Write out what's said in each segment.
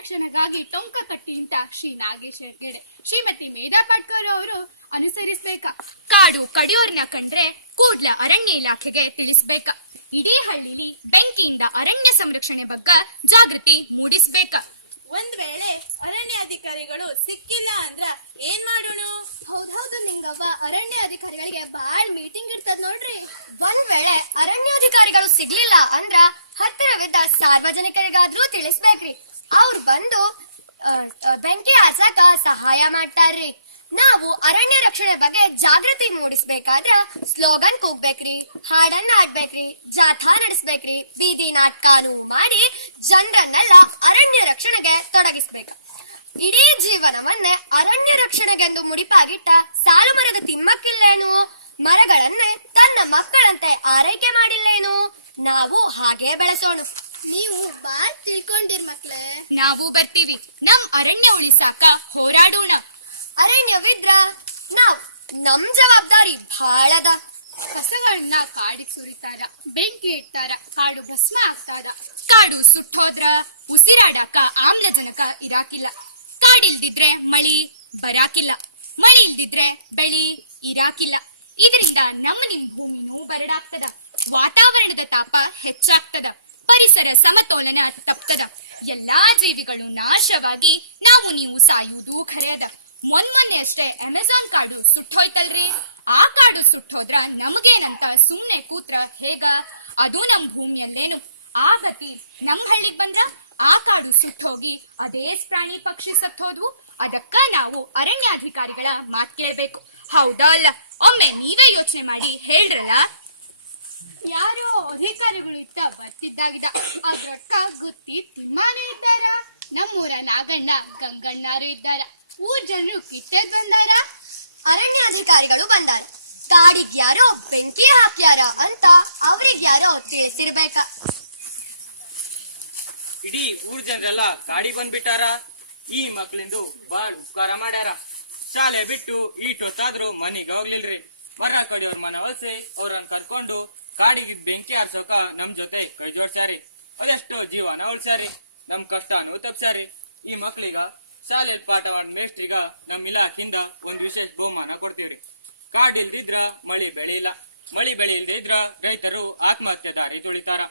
ರಕ್ಷಣೆಗಾಗಿ ಟೊಂಕ ಕಟ್ಟಿ ಇಂತ ಶ್ರೀ ನಾಗೇಶ್ ಹೆಗ್ಗಡೆ ಶ್ರೀಮತಿ ಮೇಧಾ ಪಾಟ್ಕರ್ ಅವರು ಅನುಸರಿಸಬೇಕ. ಕಾಡು ಕಡಿಯೋರ್ನ ಕಂಡ್ರೆ ಕೂಡ್ಲ ಅರಣ್ಯ ಇಲಾಖೆಗೆ ತಿಳಿಸ್ಬೇಕ. ಇಡೀ ಹಳ್ಳಿಲಿ ಬೆಂಕಿಯಿಂದ ಅರಣ್ಯ ಸಂರಕ್ಷಣೆ ಬಗ್ಗೆ ಜಾಗೃತಿ ಮೂಡಿಸ್ಬೇಕ. ಒಂದ್ ವೇಳೆ ಅರಣ್ಯಾಧಿಕಾರಿಗಳು ಸಿಕ್ಕಿಲ್ಲ ಅಂದ್ರ ಏನ್ ಮಾಡೋಣ? ಹೌದೌದು ನಿಂಗವ್ವ, ಅರಣ್ಯ ಅಧಿಕಾರಿಗಳಿಗೆ ಬಾಳ್ ಮೀಟಿಂಗ್ ಇರ್ತದ ನೋಡ್ರಿ. ಒಂದ್ ವೇಳೆ ಅರಣ್ಯಾಧಿಕಾರಿಗಳು ಸಿಗ್ಲಿಲ್ಲ ಅಂದ್ರ ಹತ್ತಿರವಿದ್ದ ಸಾರ್ವಜನಿಕರಿಗಾದ್ರೂ ತಿಳಿಸ್ಬೇಕ್ರಿ. ಅವ್ರು ಬಂದು ಬೆಂಕಿ ಹಸಾಕ ಸಹಾಯ ಮಾಡ್ತಾರ್ರಿ. ನಾವು ಅರಣ್ಯ ರಕ್ಷಣೆ ಬಗ್ಗೆ ಜಾಗೃತಿ ಮೂಡಿಸ್ಬೇಕಾದ್ರ ಸ್ಲೋಗನ್ ಕೂಗ್ಬೇಕ್ರಿ, ಹಾಡನ್ನ ಹಾಡ್ಬೇಕ್ರಿ, ಜಾಥಾ ನಡೆಸ್ಬೇಕ್ರಿ, ಬೀದಿ ನಾಟಕನೂ ಮಾಡಿ ಜನರನ್ನೆಲ್ಲ ಅರಣ್ಯ ರಕ್ಷಣೆಗೆ ತೊಡಗಿಸ್ಬೇಕು. ಇಡೀ ಜೀವನವನ್ನೇ ಅರಣ್ಯ ರಕ್ಷಣೆಗೆಂದು ಮುಡಿಪಾಗಿಟ್ಟ ಸಾಲು ಮರದ ತಿಮ್ಮಕ್ಕಿಲ್ಲೇನು? ಮರಗಳನ್ನೇ ತನ್ನ ಮಕ್ಕಳಂತೆ ಆರೈಕೆ ಮಾಡಿಲ್ಲೇನು? ನಾವು ಹಾಗೆ ಬೆಳೆಸೋಣ. ನೀವು ಬಾಳ್ ತಿಳ್ಕೊಂಡಿರ್ ಮಕ್ಳೇ. ನಾವು ಬರ್ತೀವಿ. ನಮ್ ಅರಣ್ಯ ಉಳಿಸಾಕ ಹೋರಾಡೋಣ. ಅರಣ್ಯವಿದ್ರ ನಮ್ ಜವಾಬ್ದಾರಿ ಬಹಳದ. ಕಸಗಳನ್ನ ಕಾಡಿಗೆ ಸುರಿತಾರ, ಬೆಂಕಿ ಇಡ್ತಾರ, ಕಾಡು ಭಸ್ಮ ಆಗ್ತಾರ. ಕಾಡು ಸುಟ್ಟೋದ್ರ ಉಸಿರಾಡಾಕ ಆಮ್ಲಜನಕ ಇರಾಕಿಲ್ಲ. ಕಾಡಿಲ್ದಿದ್ರೆ ಮಳಿ ಬರಾಕಿಲ್ಲ, ಮಳಿ ಇಲ್ದಿದ್ರೆ ಬೆಳಿ ಇರಾಕಿಲ್ಲ. ಇದರಿಂದ ನಮ್ಮ ನಿಮ್ ಭೂಮಿನೂ ಬರಡಾಗ್ತದ, ವಾತಾವರಣದ ತಾಪ ಹೆಚ್ಚಾಗ್ತದ, ಪರಿಸರ ಸಮತೋಲನ ತಪ್ತದ, ಎಲ್ಲಾ ಜೀವಿಗಳು ನಾಶವಾಗಿ ನಾವು ನೀವು ಸಾಯುವುದು ಖರೆಯದ. ಮೊನ್ನೆ ಅಷ್ಟೇ ಅಮೆಜಾನ್ ಕಾಡು ಸುಟ್ಟೋಯ್ತಲ್ರಿ. ಆ ಕಾಡು ಸುಟ್ಟೋದ್ರ ನಮಗೇನಂತ ಸುಮ್ನೆ ಕೂತ್ರ ಹೇಗ? ಅದು ನಮ್ ಭೂಮಿಯಲ್ಲೇನು? ಆ ಗತಿ ನಮ್ ಹಳ್ಳಿಗ್ ಬಂದ್ರ ಆ ಕಾಡು ಸುಟ್ಟೋಗಿ ಅದೇ ಪ್ರಾಣಿ ಪಕ್ಷಿ ಸತ್ತೋದ್ವು. ಅದಕ್ಕ ನಾವು ಅರಣ್ಯಾಧಿಕಾರಿಗಳ ಮಾತ್ ಕೇಳ್ಬೇಕು. ಹೌದಾ ಅಲ್ಲ? ಒಮ್ಮೆ ನೀವೇ ಯೋಚನೆ ಮಾಡಿ ಹೇಳ್ರಲ್ಲ. ಯಾರೋ ಅಧಿಕಾರಿಗಳು ಇತ್ತ ಬರ್ತಿದ್ದಾಗಿದ್ದ. ಅದ್ರಕ್ಕ ಗುತ್ತಿ ತಿಮ್ಮಾನೇ ಇದ್ದಾರ, ನಮ್ಮೂರ ನಾಗಣ್ಣ ಗಂಗಣ್ಣಾರು ಇದ್ದಾರ, ಊರ್ ಜನರು ಕಿಟ್ಟದ್ ಬಂದಾರ. ಅರಣ್ಯಾಧಿಕಾರಿಗಳು ಬಂದಾರ. ಕಾಡಿಗ್ಯಾರೋ ಬೆಂಕಿ ಹಾಕ್ಯಾರ ಅಂತ ಅವ್ರಿಗ್ಯಾರೋ ತಿಳಿಸಿರ್ಬೇಕ. ಇಡೀ ಊರ್ ಜನರೆಲ್ಲ ಕಾಡಿ ಬಂದ್ಬಿಟ್ಟಾರ. ಈ ಮಕ್ಳಿಂದು ಬಾಳ್ ಉಪಕಾರ ಮಾಡ್ಯಾರ. ಶಾಲೆ ಬಿಟ್ಟು ಈಟೊತ್ತಾದ್ರೂ ಮನಿಗ್ ಹೋಗ್ಲಿಲ್ರಿ. ಹೊರ ಕಡಿಯವ್ರ ಮನ ಹೊಲ್ಸಿ ಅವ್ರನ್ನ ಕರ್ಕೊಂಡು ಕಾಡಿಗೆ ಬೆಂಕಿ ಆರ್ಸೋಕ ನಮ್ ಜೊತೆ ಕೈ ಜೋಡ್ಸ್ಯಾರಿ. ಅದೆಷ್ಟೋ ಜೀವನ ಉಳ್ಸ್ಯಾರಿ, ನಮ್ ಕಷ್ಟನೂ ತಪ್ಸ್ಯಾರಿ. ಈ ಮಕ್ಳಿಗ ಶಾಲೆಯಲ್ಲಿ ಪಾಠ ಮಾಡ್ ಮೇಷ್ಟ್ರಿಗ ನಮ್ ಇಲಾಖೆಯಿಂದ ಒಂದ್ ವಿಶೇಷ ಬಹುಮಾನ ಕೊಡ್ತೀವ್ರಿ. ಕಾಡಿಲ್ದಿದ್ರ ಮಳಿ ಬೆಳೆಯಿಲ್ಲ, ಮಳಿ ಬೆಳೆಯಿಲ್ದಿದ್ರ ರೈತರು ಆತ್ಮಹತ್ಯೆ ದಾರಿ ತುಳಿತಾರ.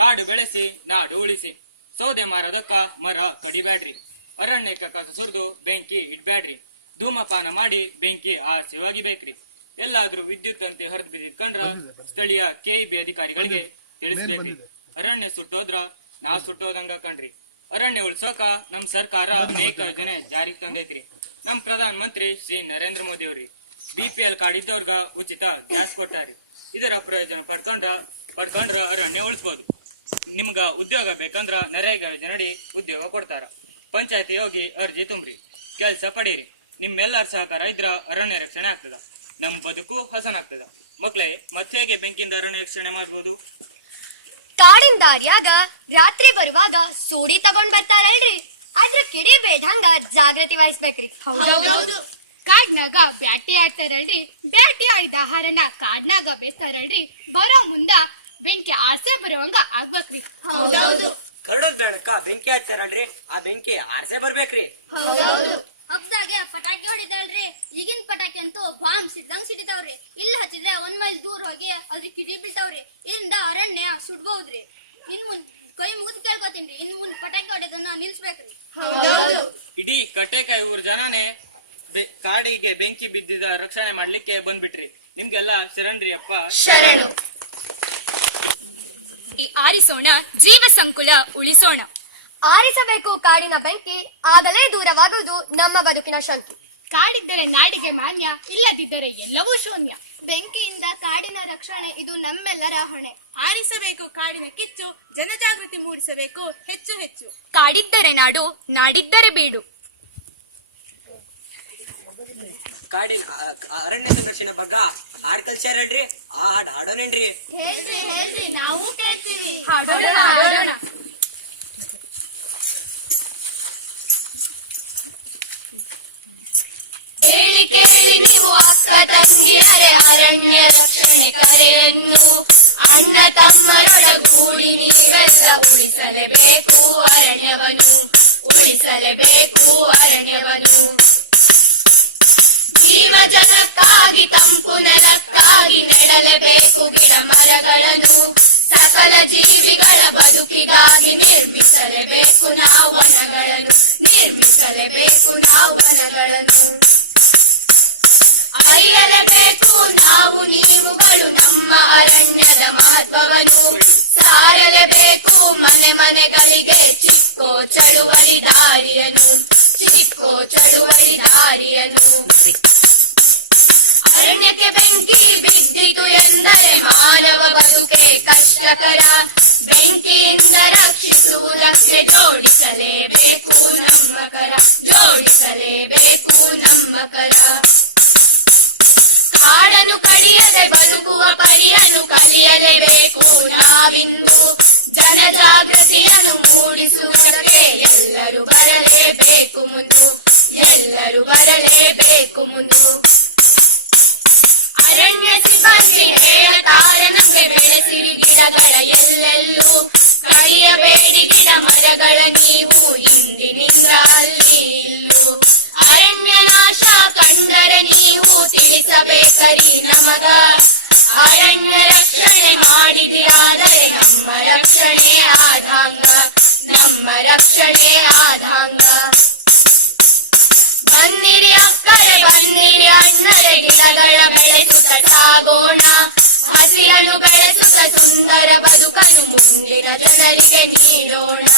ಕಾಡು ಬೆಳೆಸಿ ನಾಡು ಉಳಿಸಿ. ಸೌದೆ ಮಾರದಕ್ಕ ಮರ ಕಡಿಬ್ಯಾಡ್ರಿ, ಅರಣ್ಯಕ್ಕ ಕಸ ಸುರಿದು ಬೆಂಕಿ ಇಡ್ಬ್ಯಾಡ್ರಿ, ಧೂಮಪಾನ ಮಾಡಿ ಬೆಂಕಿ ಆರ್ಸಿ ಹೋಗಿಬೇಕ್ರಿ. ಎಲ್ಲಾದ್ರೂ ವಿದ್ಯುತ್ ತಂತಿ ಹರಿದ್ ಬಿದ್ದಿದ್ ಕಂಡ್ರ ಸ್ಥಳೀಯ ಕೆಇಬಿ ಅಧಿಕಾರಿಗಳಿಗೆ ತಿಳಿಸ್ಬೇಕ್ರಿ. ಅರಣ್ಯ ಸುಟ್ಟೋದ್ರ ನಾವ್ ಸುಟ್ಟೋದಂಗ ಕಣ್ರಿ. ಅರಣ್ಯ ಉಳ್ಸೋಕ ನಮ್ ಸರ್ಕಾರ ಅನೇಕ ಯೋಜನೆ ಜಾರಿಗೆ ತಂದೈತ್ರಿ. ನಮ್ ಪ್ರಧಾನ ಮಂತ್ರಿ ಶ್ರೀ ನರೇಂದ್ರ ಮೋದಿ ಅವ್ರಿ BPL ಕಾರ್ಡ್ ಇದ್ದವ್ರಗ ಉಚಿತ ಗ್ಯಾಸ್ ಕೊಟ್ಟಾರಿ. ಇದರ ಪ್ರಯೋಜನ ಪಡ್ಕೊಂಡ್ರ ಅರಣ್ಯ ಉಳಿಸಬಹುದು. ನಿಮ್ಗ ಉದ್ಯೋಗ ಬೇಕಂದ್ರ ನರೇಗಾ ಯೋಜನೆ ಉದ್ಯೋಗ ಕೊಡ್ತಾರ. ಪಂಚಾಯತಿ ಹೋಗಿ ಅರ್ಜಿ ತುಂಬ್ರಿ, ಕೆಲ್ಸ ಪಡೀರಿ. ನಿಮ್ಮೆಲ್ಲರ ಸಹಕಾರ ಇದ್ರ ಅರಣ್ಯ ರಕ್ಷಣೆ ಆಗ್ತದ, ನಮ್ ಬದುಕು ಹಸನಾಗ್ತದ. ಮಕ್ಳೇ, ಮತ್ತೆ ಹೇಗೆ ಬೆಂಕಿಯಿಂದ ಅರಣ್ಯ ರಕ್ಷಣೆ ಮಾಡ್ಬೋದು? ಕಾಡಿನ ದಾರಿಯಾಗ ರಾತ್ರಿ ಬರುವಾಗ ಸೂಡಿ ತಗೊಂಡ್ ಬರ್ತಾರಲ್ರಿ, ಅದ್ರ ಕಿಡಿಬೇಡಂಗ ಜಾಗೃತಿ ವಹಿಸ್ಬೇಕ್ರಿ. ಹೌದೌದು. ಕಾಡ್ನಾಗ ಬ್ಯಾಟಿ ಆಡ್ತಾರಲ್ರಿ, ಬ್ಯಾಟಿ ಆಡಿದ ಆಹಾರನ ಕಾಡ್ನಾಗ ಬೇಸ್ತಾರಲ್ರಿ, ಬರೋ ಮುಂದ ಬೆಂಕಿ ಆರ್ಸೆ ಬರುವಂಗ ಆಗ್ಬೇಕ್ರಿ. ಹೌದೌದು. ಕರಡೋದ್ ಬೇಡಕ್ಕ ಬೆಂಕಿ ಹಚ್ಚಾರಲ್ರಿ, ಆ ಬೆಂಕಿ ಆರ್ಸೆ ಬರ್ಬೇಕ್ರಿ. ಹೌದೌದು. ಹಬ್ಬದಾಗೆ ಪಟಾಕಿ ಹೊಡಿತಾಳ್ರಿ, ಈಗಿನ ಪಟಾಕಿ ಅಂತೂ ಬಾಂಬ್ ಸಿಡ್ದಂಗ್ ಸಿಡಿತಾವ್ರಿ. ಇಲ್ಲಿ ಹಚ್ಚಿದ್ರೆ 1 ಮೈಲ್ ದೂರ ಹೋಗಿ ಅದ್ರ ಕಿಡಿ ಬೀಳ್ತಾವ್ರಿ. ಇದರಿಂದ ಅರಣ್ಯ ಸುಡ್ಬಹುದ್ರಿ. ಇನ್ ಮುಂದ್ ಕೈ ಮುಗಿದ್ ಕೇಳ್ಕೊತೀನ್ರಿ, ಇನ್ ಮುಂದ್ ಪಟಾಕಿ ಹೊಡೆದನ್ನ ನಿಲ್ಸ್ಬೇಕ್ರಿ. ಹೌದೌದು. ಇಡೀ ಕಟ್ಟೆಕಾಯಿ ಊರ್ ಜನನೇ ಕಾಡಿಗೆ ಬೆಂಕಿ ಬಿದ್ದಿದ ರಕ್ಷಣೆ ಮಾಡ್ಲಿಕ್ಕೆ ಬಂದ್ಬಿಟ್ರಿ. ನಿಮ್ಗೆಲ್ಲ ಶರಣ್ರಿ ಅಪ್ಪ. ಶರಣು. ಆರಿಸೋಣ, ಜೀವ ಸಂಕುಲ ಉಳಿಸೋಣ. ಆರಿಸಬೇಕು ಕಾಡಿನ ಬೆಂಕಿ, ಆಗಲೇ ದೂರವಾಗುವುದು ನಮ್ಮ ಬದುಕಿನ ಶಂಕೆ. ಕಾಡಿದ್ದರೆ ನಾಡಿಗೆ ಮಾನ್ಯ, ಇಲ್ಲದಿದ್ದರೆ ಎಲ್ಲವೂ ಶೂನ್ಯ. ಬೆಂಕಿಯಿಂದ ಕಾಡಿನ ರಕ್ಷಣೆ ಇದು ನಮ್ಮೆಲ್ಲರ ಹೊಣೆ. ಆರಿಸಬೇಕು ಕಾಡಿನ ಕಿಚ್ಚು, ಜನಜಾಗೃತಿ ಮೂಡಿಸಬೇಕು ಹೆಚ್ಚು ಹೆಚ್ಚು. ಕಾಡಿದ್ದರೆ ನಾಡು, ನಾಡಿದ್ದರೆ ಬೀಡು. ಕಾಡಿನ ಅರಣ್ಯ ಸಂರಕ್ಷಣೆ ಬಗ್ಗೆ ಹಾಡ್ ಕಲ್ಸ್ಯಾರಲ್ರಿ, ಆ ಹಾಡ್ ಹಾಡೋನೇನ್ರಿ? ಹೇಳ್ರಿ ಹೇಳ್ರಿ, ನಾವು ಕೇಳ್ತೀವಿ. ಹಾಡೋಣ. ಕೇಳಿ ಕೇಳಿ ನೀವು ಅಕ್ಕ ತಂಗಿಯರೇ ಅರಣ್ಯ ರಕ್ಷಣೆ ಕರೆಯನ್ನು, ಅಣ್ಣ ತಮ್ಮರೊಳಗೂಡಿ ನೀವೆಲ್ಲ ಉಳಿಸಲೇಬೇಕು ಅರಣ್ಯವನ್ನು. ಉಳಿಸ ಸಕಲ ಜೀವಿಗಳ ಬದುಕಿಗಾಗಿ ನಿರ್ಮಿಸಲೇಬೇಕು ನಾವು ವನಗಳನ್ನು ಅರಿಯಲೇಬೇಕು ನಾವು ನೀವುಗಳು ನಮ್ಮ ಅರಣ್ಯದ ಮಹತ್ವವನ್ನು ಸಾರಲೇಬೇಕು ಮನೆ ಮನೆಗಳಿಗೆ ಚಿಕ್ಕೋ ಚಳುವಳಿ ದಾರಿಯನ್ನು ಅರಣ್ಯಕ್ಕೆ ಬೆಂಕಿ ಬಿದ್ದಿತು ಎಂದರೆ ಮಾನವ ಬದುಕೆ ಕಷ್ಟಕರ ಬೆಂಕಿಯಿಂದ ರಕ್ಷಿಸುವುದಕ್ಕೆ ಜೋಡಿಸಲೇಬೇಕು ನಮ್ಮ ಕರ ಕಾಡನ್ನು ಕಡಿಯದೆ ಬದುಕುವ ಪರಿಯನ್ನು ಕಲಿಯಲೇಬೇಕು ನಾವಿಂದು ಜನಜಾಗೃತಿಯನ್ನು ಮೂಡಿಸುವುದಕ್ಕೆ ಎಲ್ಲರೂ ಬರಲೇಬೇಕು ಮುಂದು ಅರಣ್ಯ ಸಿಬ್ಬಂದಿ ಹೇಳುತ್ತಾರೆ ನಮಗೆ ಬೆಳೆಸಿರಿ ಗಿಡಗಳ ಎಲ್ಲೆಲ್ಲೂ ಕಡಿಯಬೇಡಿ ಗಿಡ ಮರಗಳ ನೀವು ಇಂದಿನಿಂದ ಅಲ್ಲಿ ಇಲ್ಲೂ ಅರಣ್ಯ ನಾಶ ಕಂಡರೆ ನೀವು ತಿಳಿಸಬೇಕರಿ ನಮಗ ಅರಣ್ಯ ರಕ್ಷಣೆ ಮಾಡಿದಿರಾದರೆ ನಮ್ಮ ರಕ್ಷಣೆ ಆಧಾಂಗ ಬನ್ನಿರಿ ಅಕ್ಕರೆ ಬನ್ನಿರಿ ಅಣ್ಣರೆ ಗಿಡಗಳ ಬೆಳೆಸುತ್ತ ಸಾಗೋಣ ಹಸಿರನ್ನು ಬೆಳೆಸುತ್ತ ಸುಂದರ ಬದುಕನ್ನು ಮುಂದಿನ ಜನರಿಗೆ ನೀಡೋಣ